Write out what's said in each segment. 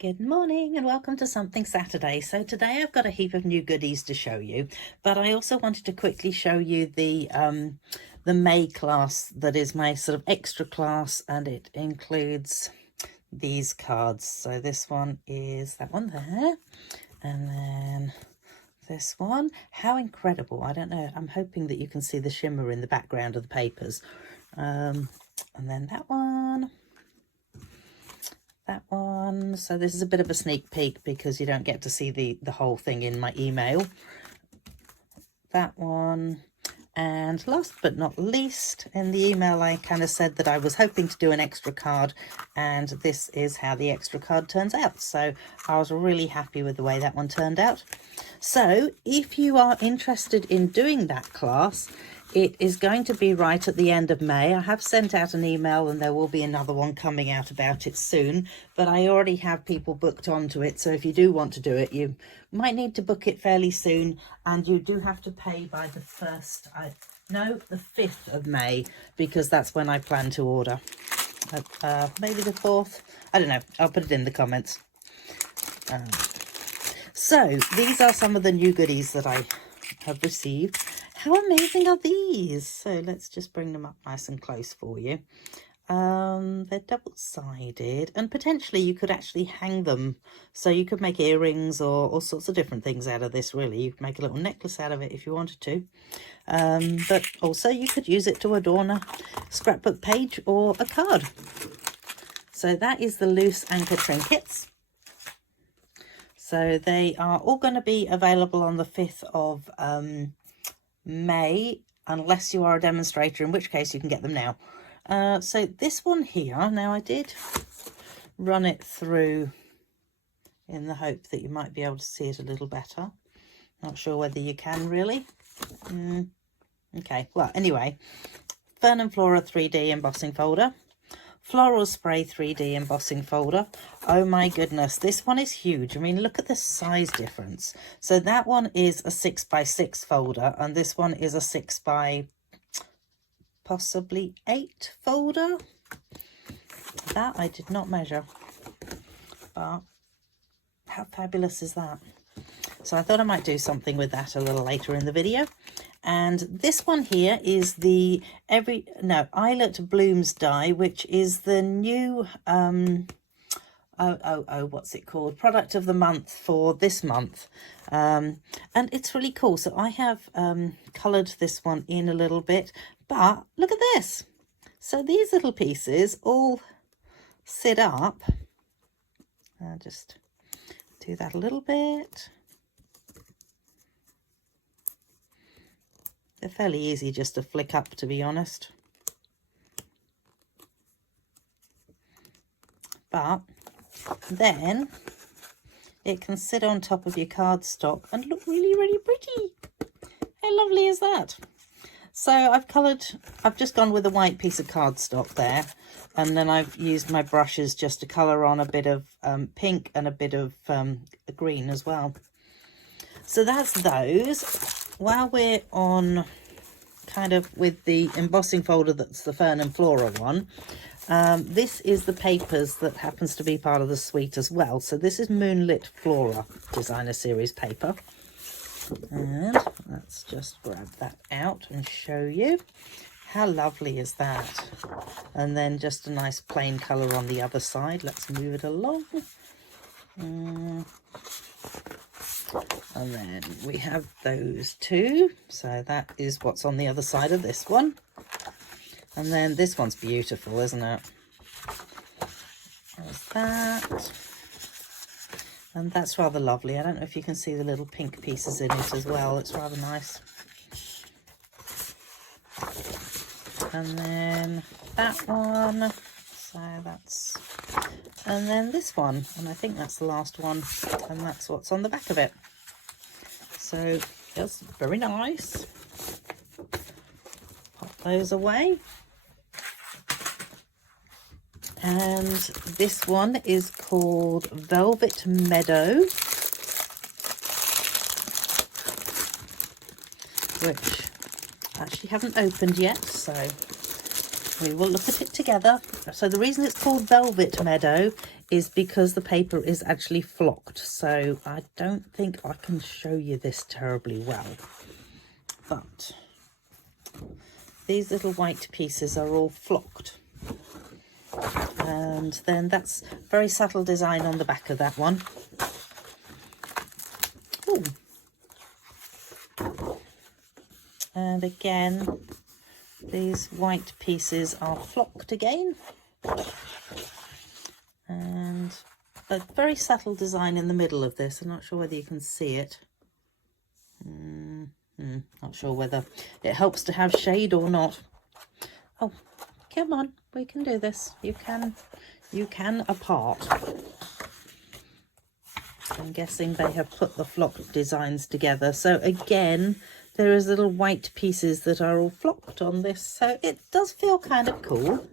Good morning and welcome to Something Saturday. So today I've got a heap of new goodies to show you, but I also wanted to quickly show you the May class that is my sort of extra class, and it includes these cards. So this one is that one there, and then this one. How incredible. I don't know, I'm hoping that you can see the shimmer in the background of the papers. And then that one. That one. So this is a bit of a sneak peek because you don't get to see the whole thing in my email. That one. And last but not least, in the email I kind of said that I was hoping to do an extra card, and this is how the extra card turns out. So I was really happy with the way that one turned out. So if you are interested in doing that class, it is going to be right at the end of May. I have sent out an email and there will be another one coming out about it soon, but I already have people booked onto it. So if you do want to do it, you might need to book it fairly soon, and you do have to pay by the 5th of May, because that's when I plan to order. Maybe the 4th. I don't know. I'll put it in the comments. So these are some of the new goodies that I have received. How amazing are these? So let's just bring them up nice and close for you. They're double-sided, and potentially you could actually hang them. So you could make earrings or all sorts of different things out of this, really. You could make a little necklace out of it if you wanted to. But also you could use it to adorn a scrapbook page or a card. So that is the loose anchor trinkets. So they are all going to be available on the 5th of May, unless you are a demonstrator, in which case you can get them now. So this one here, now I did run it through in the hope that you might be able to see it a little better. Not sure whether you can really. Okay, well, anyway, Fern and Flora 3D embossing folder. Floral Spray 3D embossing folder. Oh my goodness, this one is huge. I mean, look at the size difference. So that one is a 6x6 folder, and this one is a 6 by possibly 8 folder. That I did not measure, but how fabulous is that? So I thought I might do something with that a little later in the video. And this one here is the Eyelet Blooms die, which is the new what's it called, product of the month for this month. And it's really cool. So I have coloured this one in a little bit, but look at this. So these little pieces all sit up. I'll just do that a little bit. They're fairly easy just to flick up, to be honest. But then it can sit on top of your cardstock and look really, really pretty. How lovely is that? So I've just gone with a white piece of cardstock there, and then I've used my brushes just to colour on a bit of pink and a bit of green as well. So that's those. While we're on kind of with the embossing folder, that's the Fern and Flora one, this is the papers that happens to be part of the suite as well. So this is Moonlit Flora Designer Series paper. And let's just grab that out and show you. How lovely is that? And then just a nice plain colour on the other side. Let's move it along. And then we have those two. So that is what's on the other side of this one. And then this one's beautiful, isn't it? There's that. And that's rather lovely. I don't know if you can see the little pink pieces in it as well. It's rather nice. And then that one. So that's... And then this one. And I think that's the last one. And that's what's on the back of it. So, yes, very nice. Pop those away. And this one is called Velvet Meadow, which I actually haven't opened yet, so we will look at it together. So the reason it's called Velvet Meadow is because the paper is actually flocked. So I don't think I can show you this terribly well. But these little white pieces are all flocked. And then that's very subtle design on the back of that one. Ooh. And again, these white pieces are flocked again. And a very subtle design in the middle of this. I'm not sure whether you can see it. Not sure whether it helps to have shade or not. Oh, come on, we can do this. You can apart. I'm guessing they have put the flocked designs together. So again, there is little white pieces that are all flocked on this. So it does feel kind of cool.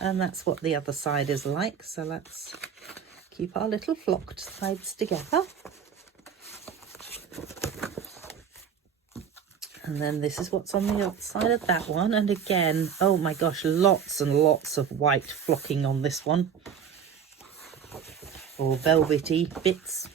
And that's what the other side is like. So let's keep our little flocked sides together. And then this is what's on the other side of that one. And again, oh my gosh, lots and lots of white flocking on this one. Or velvety bits.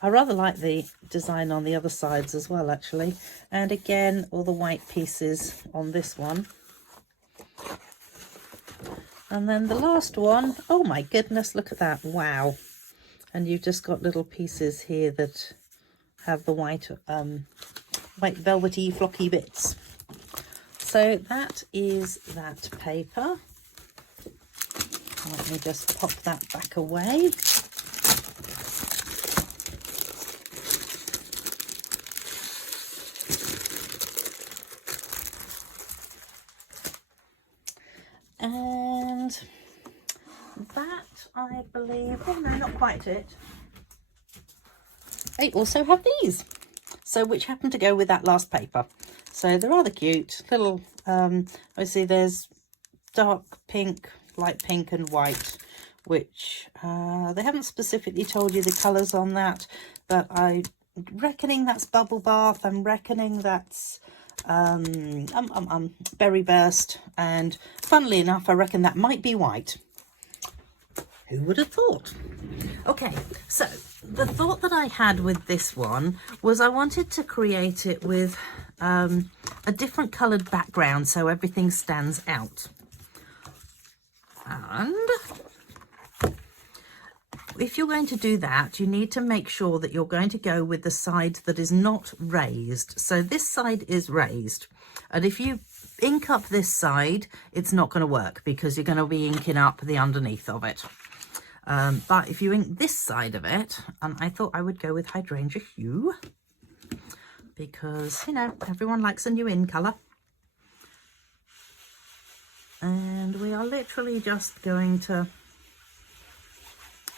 I rather like the design on the other sides as well, actually. And again, all the white pieces on this one. And then the last one, oh my goodness, look at that, wow. And you've just got little pieces here that have the white velvety flocky bits. So that is that paper. Let me just pop that back away. And that, I believe, oh no, not quite it. I also have these, so which happen to go with that last paper. So they're rather cute, little, obviously there's dark pink, light pink and white, which they haven't specifically told you the colours on that, but I'm reckoning that's Bubble Bath, I'm reckoning that's Berry Burst, and funnily enough I reckon that might be white. Who would have thought? Okay, so the thought that I had with this one was I wanted to create it with a different coloured background so everything stands out. And if you're going to do that, you need to make sure that you're going to go with the side that is not raised. So this side is raised, and if you ink up this side, it's not going to work because you're going to be inking up the underneath of it. But if you ink this side of it, and I thought I would go with Hydrangea Hue because, you know, everyone likes a new in colour. And we are literally just going to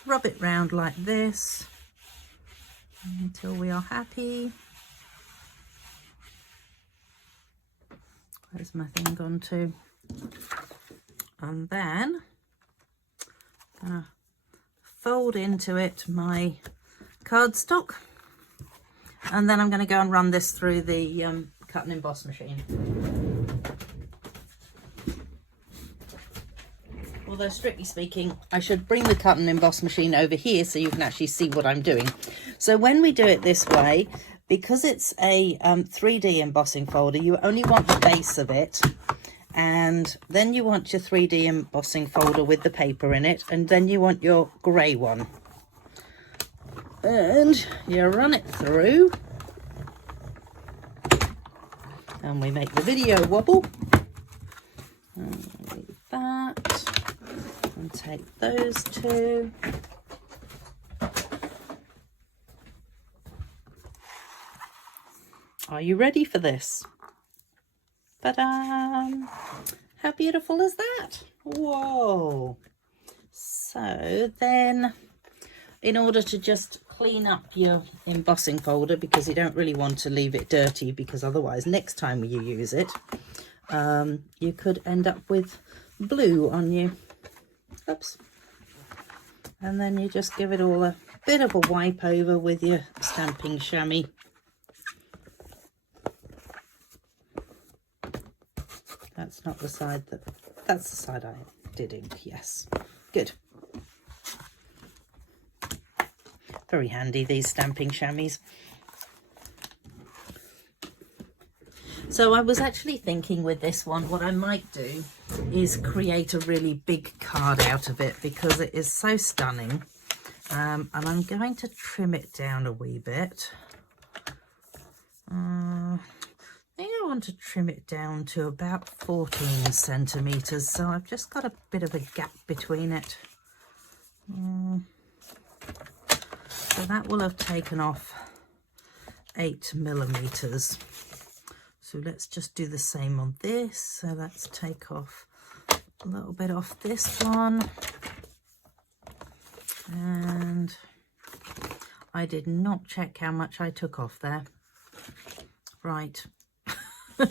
rub it round like this until we are happy. Where's my thing gone to? And then I'm gonna fold into it my cardstock, and then I'm going to go and run this through the cut and emboss machine. Although strictly speaking, I should bring the cut and emboss machine over here so you can actually see what I'm doing. So when we do it this way, because it's a 3D embossing folder, you only want the base of it, and then you want your 3D embossing folder with the paper in it, and then you want your grey one. And you run it through, and we make the video wobble. And leave that, and take those two. Are you ready for this? Ta-da! How beautiful is that? Whoa! So then, in order to just clean up your embossing folder, because you don't really want to leave it dirty, because otherwise next time you use it, you could end up with blue on you. Oops. And then you just give it all a bit of a wipe over with your stamping chamois. That's that's not the side that's the side I did ink. Yes, good. Very handy, these stamping chamois. So I was actually thinking with this one, what I might do is create a really big card out of it because it is so stunning. And I'm going to trim it down a wee bit. I think I want to trim it down to about 14 centimetres. So I've just got a bit of a gap between it. So that will have taken off 8 millimetres. So let's just do the same on this. So let's take off a little bit off this one. And I did not check how much I took off there. Right. I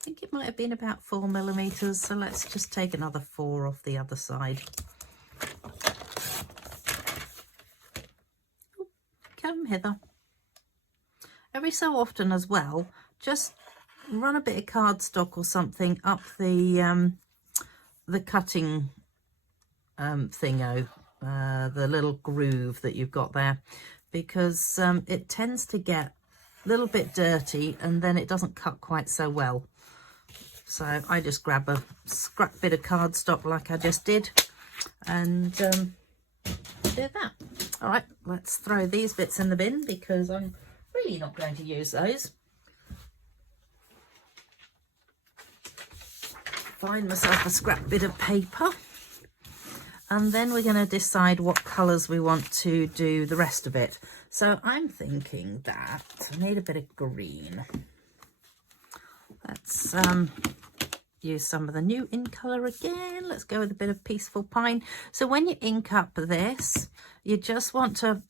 think it might have been about 4 millimetres. So let's just take another 4 off the other side. Ooh, come hither. Every so often as well, just run a bit of cardstock or something up the cutting thingo, the little groove that you've got there, because it tends to get a little bit dirty and then it doesn't cut quite so well. So I just grab a scrap bit of cardstock like I just did and do that. All right, let's throw these bits in the bin because I'm really not going to use those. Find myself a scrap bit of paper, and then we're going to decide what colours we want to do the rest of it. So I'm thinking that I need a bit of green. Let's use some of the new in colour again. Let's go with a bit of Peaceful Pine. So when you ink up this, you just want to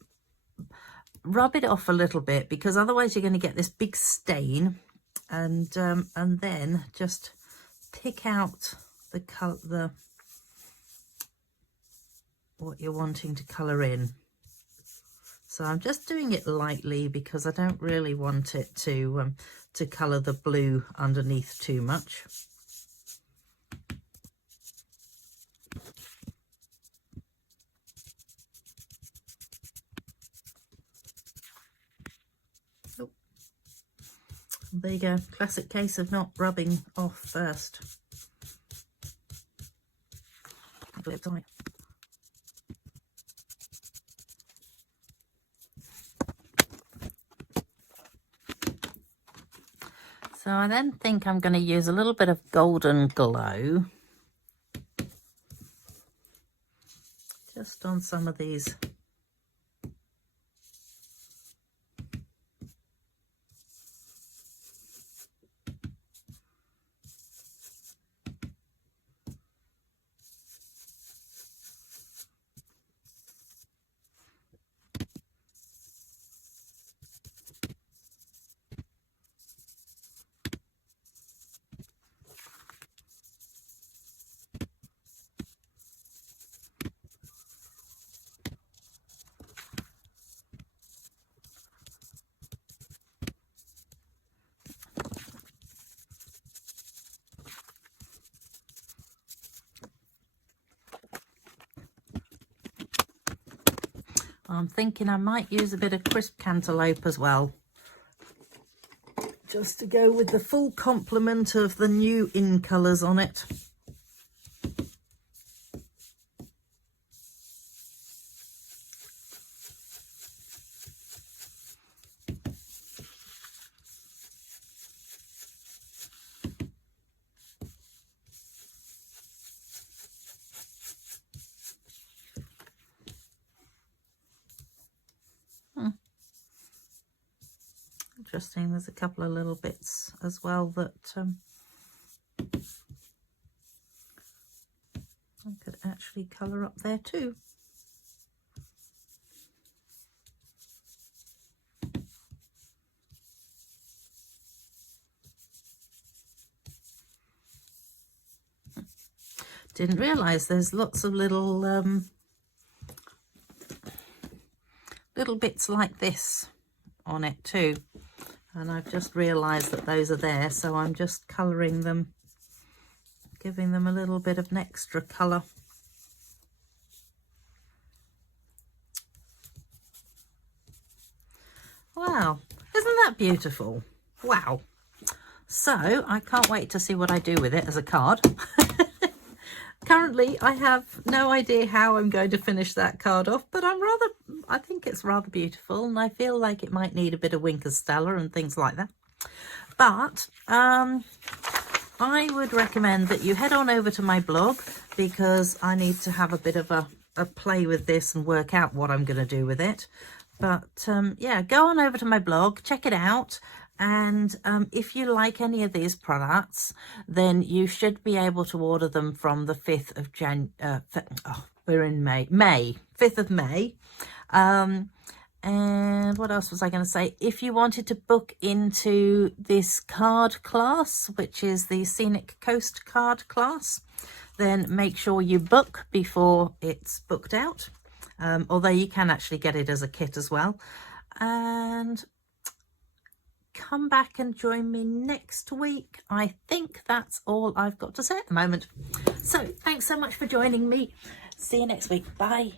rub it off a little bit because otherwise you're going to get this big stain, and then just pick out the colour, what you're wanting to colour in. So I'm just doing it lightly because I don't really want it to colour the blue underneath too much. Oh. There you go, classic case of not rubbing off first. So I then think I'm going to use a little bit of Golden Glow just on some of these . I'm thinking I might use a bit of crisp cantaloupe as well, just to go with the full complement of the new in colours on it. Interesting, there's a couple of little bits as well that I could actually colour up there too. Didn't realise there's lots of little little bits like this on it too. And I've just realised that those are there, so I'm just colouring them giving them a little bit of an extra colour. Wow, isn't that beautiful? Wow. So I can't wait to see what I do with it as a card. Currently, I have no idea how I'm going to finish that card off, but I think it's rather beautiful, and I feel like it might need a bit of Winker Stella and things like that. But I would recommend that you head on over to my blog, because I need to have a bit of a play with this and work out what I'm going to do with it. But yeah, go on over to my blog, check it out. And if you like any of these products, then you should be able to order them from the 5th of we're in May, 5th of May. And what else was I going to say? If you wanted to book into this card class, which is the Scenic Coast card class, then make sure you book before it's booked out. Although you can actually get it as a kit as well. And come back and join me next week. I think that's all I've got to say at the moment. So thanks so much for joining me. See you next week. Bye.